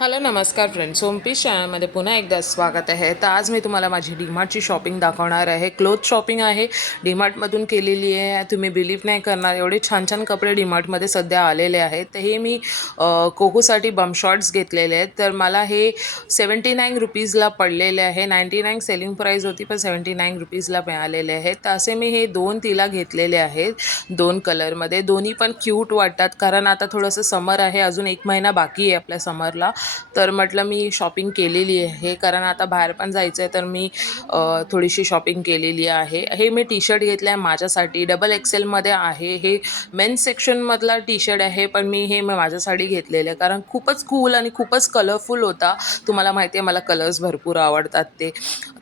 Hello नमस्कार friends होमपीस चॅनलमध्ये पुन्हा एकदा स्वागत आहे. तर आज मी तुम्हाला माझी डीमार्टची शॉपिंग दाखवणार आहे. क्लोथ शॉपिंग आहे. डीमार्टमधून केलेली आहे. तुम्ही बिलीव्ह नाही करणार एवढे छान छान कपडे डीमार्टमध्ये सध्या आलेले आहेत. तर हे मी कोकोसाठी बम शॉर्ट्स घेतलेले आहेत. तर मला हे सेवन्टी नाईन रुपीजला पडलेले आहे. नाईंटी नाईन सेलिंग प्राईस होती पण सेवन्टी नाईन रुपीजला मिळालेले आहेत. तर असे मी हे दोन तिला घेतलेले आहेत दोन कलरमध्ये दोन्ही पण क्यूट वाटतात कारण आता थोडंसं समर आहे. अजून एक महिना बाकी आहे आपल्या समरला तर म्हटलं मी शॉपिंग केलेली आहे. कारण आता बाहेर पण जायचं आहे तर मी थोडीशी शॉपिंग केलेली आहे. हे मी टी शर्ट घेतलं आहे माझ्यासाठी डबल एक्सेलमध्ये आहे. हे मेन सेक्शनमधला टी शर्ट आहे पण मी हे माझ्यासाठी घेतलेलं आहे. कारण खूपच कूल आणि खूपच कलरफुल होता. तुम्हाला माहिती आहे मला कलर्स भरपूर आवडतात ते.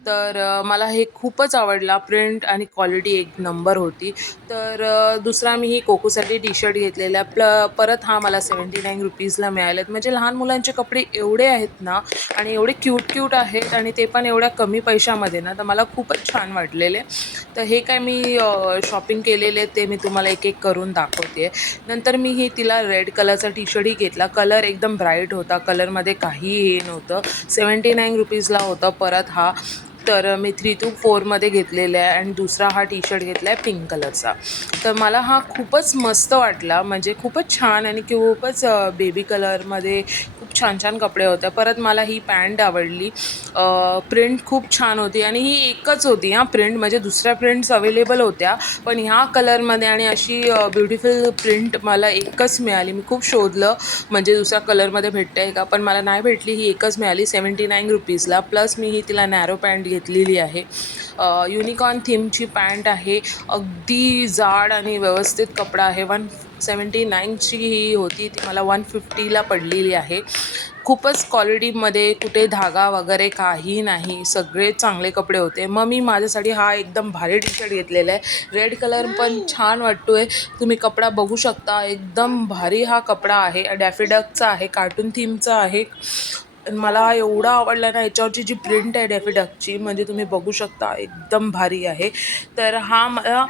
तर मला हे खूपच आवडला. प्रिंट आणि क्वालिटी एक नंबर होती. तर दुसरा मी ही कोकोसाठी टी शर्ट घेतलेला. प्ल परत हा मला सेवन्टी नाईन रुपीजला मिळालेत. म्हणजे लहान मुलांचे कपडे एवढे आहेत ना आणि एवढे क्यूट क्यूट आहेत आणि ते पण एवढ्या कमी पैशामध्ये ना तर मला खूपच छान वाटलेले. तर हे काय मी शॉपिंग केलेले ते मी तुम्हाला एक एक करून दाखवते. नंतर मी ही तिला रेड कलरचा टी शर्टही घेतला. कलर एकदम ब्राईट होता. कलरमध्ये काही हे नव्हतं. सेवन्टी नाईन रुपीजला होतं परत हा. तर मी थ्री टू फोरमध्ये घेतलेला आहे आणि दुसरा हा टी शर्ट घेतला आहे पिंक कलरचा तर मला हा खूपच मस्त वाटला. म्हणजे खूपच छान आणि खूपच बेबी कलरमध्ये खूप छान छान कपडे होते. परत मला ही पॅन्ट आवडली. प्रिंट खूप छान होती आणि ही एकच होती. हां प्रिंट म्हणजे दुसऱ्या प्रिंट्स अवेलेबल होत्या. पण ह्या कलरमध्ये आणि अशी ब्युटिफुल प्रिंट मला एकच मिळाली. मी खूप शोधलं म्हणजे दुसऱ्या कलरमध्ये भेटते आहे का? पण मला नाही भेटली. ही एकच मिळाली सेवन्टी नाईन रुपीजला प्लस मी ही तिला नॅरो पॅन्ट घेतलेली आहे. युनिकॉर्न थीमची पॅन्ट आहे. अगदी जाड आणि व्यवस्थित कपडा आहे. वन सेवन्टी नाईनची ही होती. ती मला वन फिफ्टीला पडलेली आहे. खूपच क्वालिटीमध्ये कुठे धागा वगैरे काही नाही. सगळे चांगले कपडे होते. मग मी माझ्यासाठी हा एकदम भारी टी शर्ट घेतलेला आहे. रेड कलर पण छान वाटतो आहे तुम्ही कपडा बघू शकता. एकदम भारी हा कपडा आहे. डॅफिडकचा आहे. कार्टून थीमचा आहे. मला हा एवढा आवडला ना याच्यावरची जी प्रिंट आहे डॅफिडकची म्हणजे तुम्ही बघू शकता एकदम भारी आहे. तर हा मला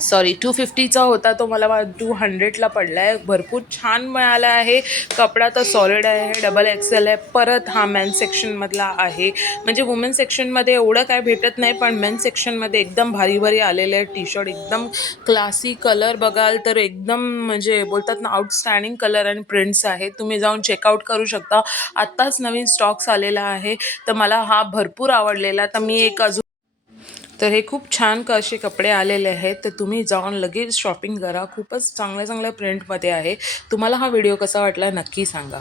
सॉरी टू फिफ्टीचा होता तो मला टू हंड्रेडला पडला आहे भरपूर छान मिळाला आहे. कपडा तर सॉलिड आहे डबल एक्सेल आहे. परत हा मेन सेक्शनमधला आहे. म्हणजे वुमेन सेक्शनमध्ये एवढं काय भेटत नाही पण मेन सेक्शनमध्ये एकदम भारी भारी आलेले आहे टी शर्ट एकदम क्लासी कलर बघाल तर एकदम म्हणजे बोलतात ना आउटस्टँडिंग कलर आणि प्रिंट्स आहेत. तुम्ही जाऊन चेकआउट करू शकता. आत्ताच नवीन स्टॉक्स आलेला आहे. तर मला हा भरपूर आवडलेला. तर मी एक अजून तर हे खूप छान असे कपडे आलेले आहेत. तर तुम्ही जाऊन लगेच शॉपिंग करा. खूपच चांगल्या चांगल्या प्रिंटमध्ये आहे. तुम्हाला हा व्हिडिओ कसा वाटला नक्की सांगा.